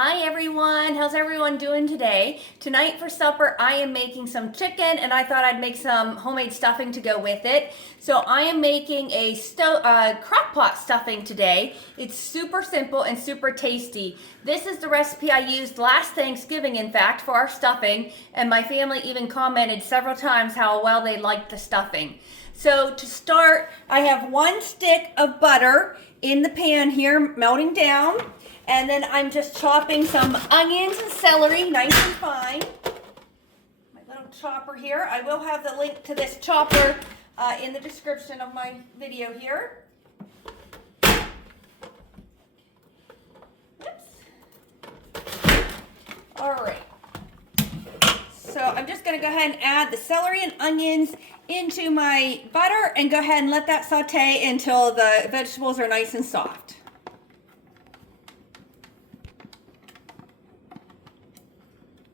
Hi everyone, how's everyone doing today? Tonight for supper I am making some chicken and I thought I'd make some homemade stuffing to go with it. So I am making a crockpot stuffing today. It's super simple and super tasty. This is the recipe I used last Thanksgiving, in fact, for our stuffing, and my family even commented several times how well they liked the stuffing. So to start, I have 1 stick of butter in the pan here melting down. And then I'm just chopping some onions and celery nice and fine. My little chopper here. I will have the link to this chopper in the description of my video here. Oops. All right. So I'm just going to go ahead and add the celery and onions into my butter and go ahead and let that saute until the vegetables are nice and soft.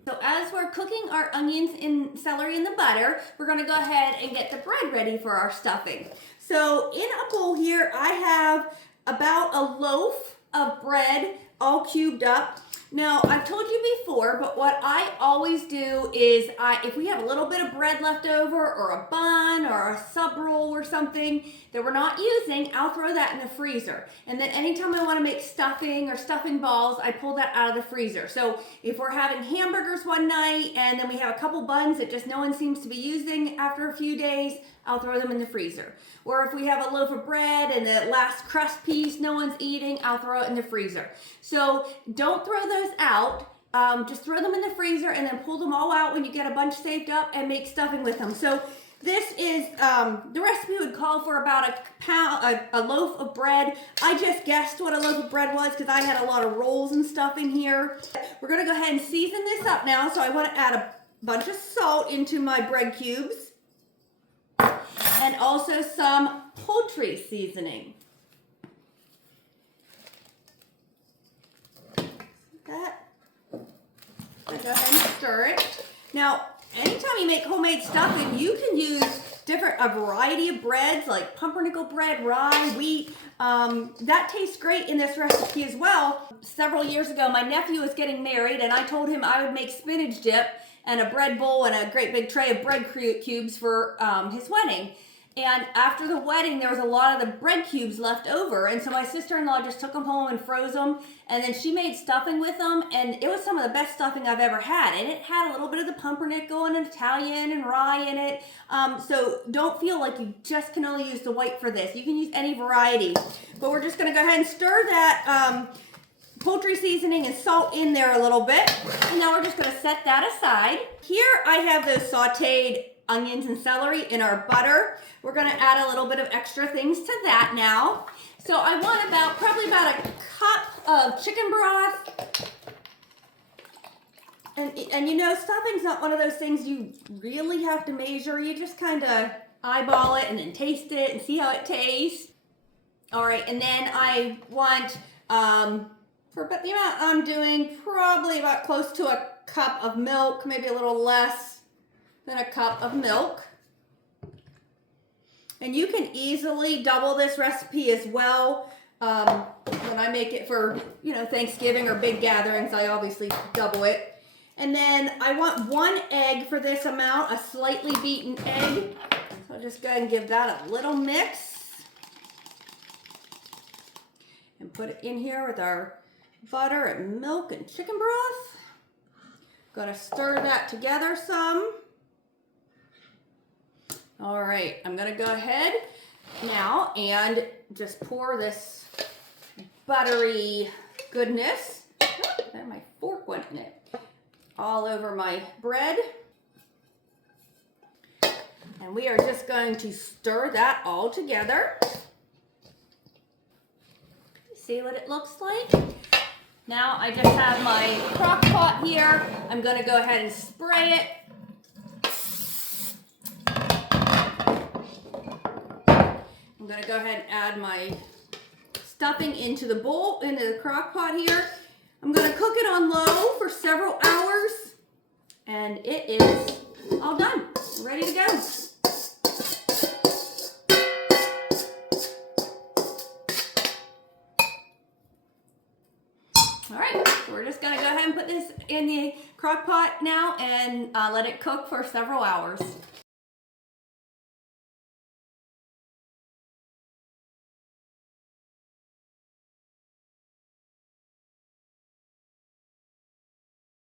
So as we're cooking our onions and celery in the butter, we're going to go ahead and get the bread ready for our stuffing. So in a bowl here, I have about a loaf of bread all cubed up. Now, I've told you before, but what I always do is if we have a little bit of bread left over or a bun or a sub roll or something that we're not using, I'll throw that in the freezer. And then anytime I want to make stuffing or stuffing balls, I pull that out of the freezer. So if we're having hamburgers one night and then we have a couple buns that just no one seems to be using after a few days, I'll throw them in the freezer. Or if we have a loaf of bread and the last crust piece no one's eating, I'll throw it in the freezer. So don't throw those out. Just throw them in the freezer and then pull them all out when you get a bunch saved up and make stuffing with them. So this is, the recipe would call for about a loaf of bread. I just guessed what a loaf of bread was because I had a lot of rolls and stuff in here. We're gonna go ahead and season this up now. So I wanna add a bunch of salt into my bread cubes and also some poultry seasoning. That. So go ahead and stir it. Now, anytime you make homemade stuffing, you can use a variety of breads like pumpernickel bread, rye, wheat. That tastes great in this recipe as well. Several years ago, my nephew was getting married and I told him I would make spinach dip and a bread bowl and a great big tray of bread cubes for his wedding. And after the wedding, there was a lot of the bread cubes left over. And so my sister-in-law just took them home and froze them. And then she made stuffing with them. And it was some of the best stuffing I've ever had. And it had a little bit of the pumpernickel and Italian and rye in it. So don't feel like you just can only use the white for this. You can use any variety. But we're just going to go ahead and stir that poultry seasoning and salt in there a little bit. And now we're just going to set that aside. Here I have those sauteed onions and celery in our butter. We're going to add a little bit of extra things to that now. So I want probably about a cup of chicken broth. And you know, stuffing's not one of those things you really have to measure. You just kind of eyeball it and then taste it and see how it tastes. All right, and then I want, for about the amount I'm doing, probably about close to a cup of milk, maybe a little less than a cup of milk. And you can easily double this recipe as well. When I make it for, Thanksgiving or big gatherings, I obviously double it. And then I want 1 egg for this amount, a slightly beaten egg. So I'll just go ahead and give that a little mix. And put it in here with our butter and milk and chicken broth. Gotta stir that together some. All right, I'm gonna go ahead now and just pour this buttery goodness, there my fork went in it, all over my bread. And we are just going to stir that all together. See what it looks like? Now I just have my crock pot here. I'm gonna go ahead and spray it. I'm going to go ahead and add my stuffing into the bowl, into the crock pot here. I'm going to cook it on low for several hours, and it is all done, ready to go. All right, so we're just gonna go ahead and put this in the crock pot now and let it cook for several hours.